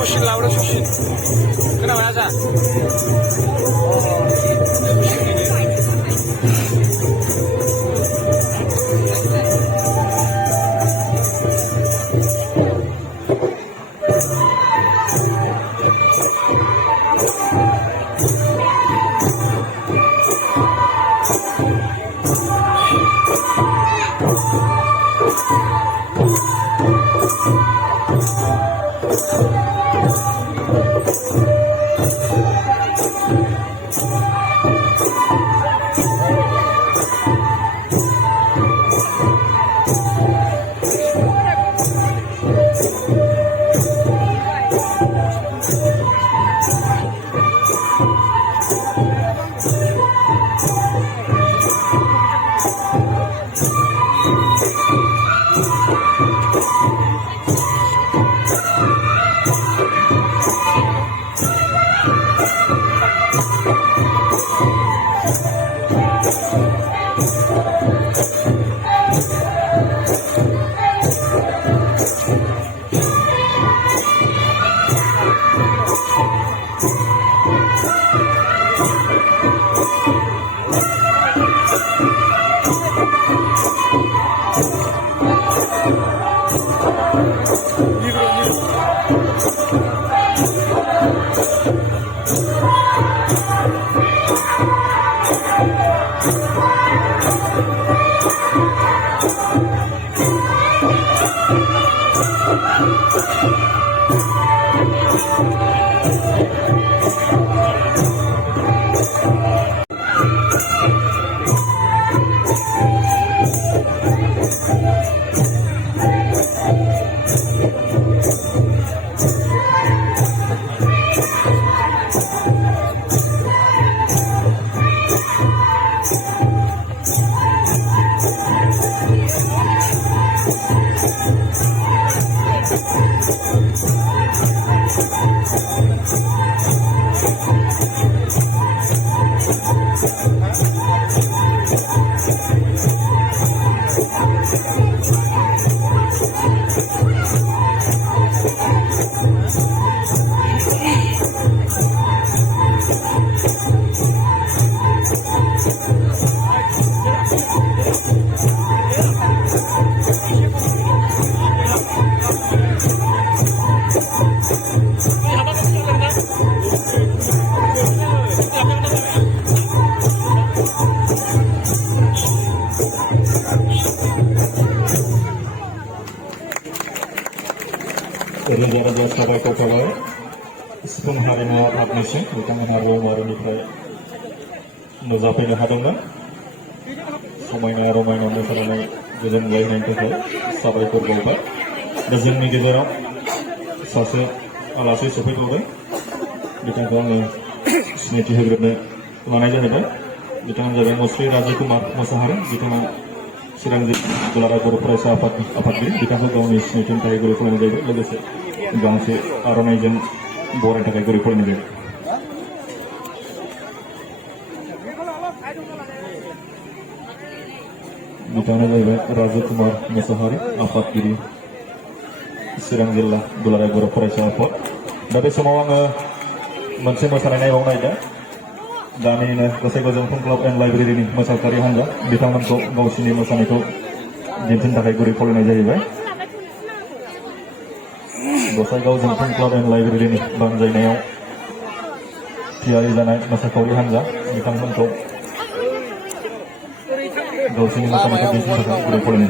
Susin lah, udah susin. Kenapa aja? रोजा साबायखर थाबाय सिफुं हारिमु आफादनिसिम बिथांमोनहा रौमारिनिफ्राय नुजाफैनो हादोंमोन समायना रमायना मोसानाय गोजोनलायनायनि थाखाय साबायखर बावबाय दा जोंनि गेजेराव सासे आलासि सफैबावबाय बिथांखौ आङो सिनायथि होग्रोनो लानाय जाहैबाय बिथाङानो जाबाय मुस्रि राजकुमार मोसाहारि बिथाङा चिरां दुलाराय बर' फरायसा आफादगिरि बिथांखौ गावनि सिनायथिनि थाखाय गुरै खालामनाय जाबाय लोगोसे गांसे आर'नाइजों बरायनो थाखाय गुरै खालामनाय जाबाय बिथाङानो जाहैबाय राजकुमार मोसाहारि आफादगिरि चिरां जिल्ला दुलाराय बर' फरायसा आफाद दा बे समाव आङो मोनसे मोसानाय नायबावनो नागिरदों गामिनिनो गसाइगाव जंफां क्लाब एन्ड लाइब्रेरिनि मोसाखावरि हान्जा बिथांमोनखौ गावसिनि मोसानायखौ दिन्थिनो थाखाय गुरै खावलायनाय जाहैबाय गसाइगाव जंफां क्लाब एन्ड लाइब्रेरिनि बानजायनायाव थियारि जानाय मोसाखावरि हान्जा बिथांमोनखौ गावसिनि मोसानायखौ दिन्थिनो थाखाय गुरै खावलायनाय जाबाय।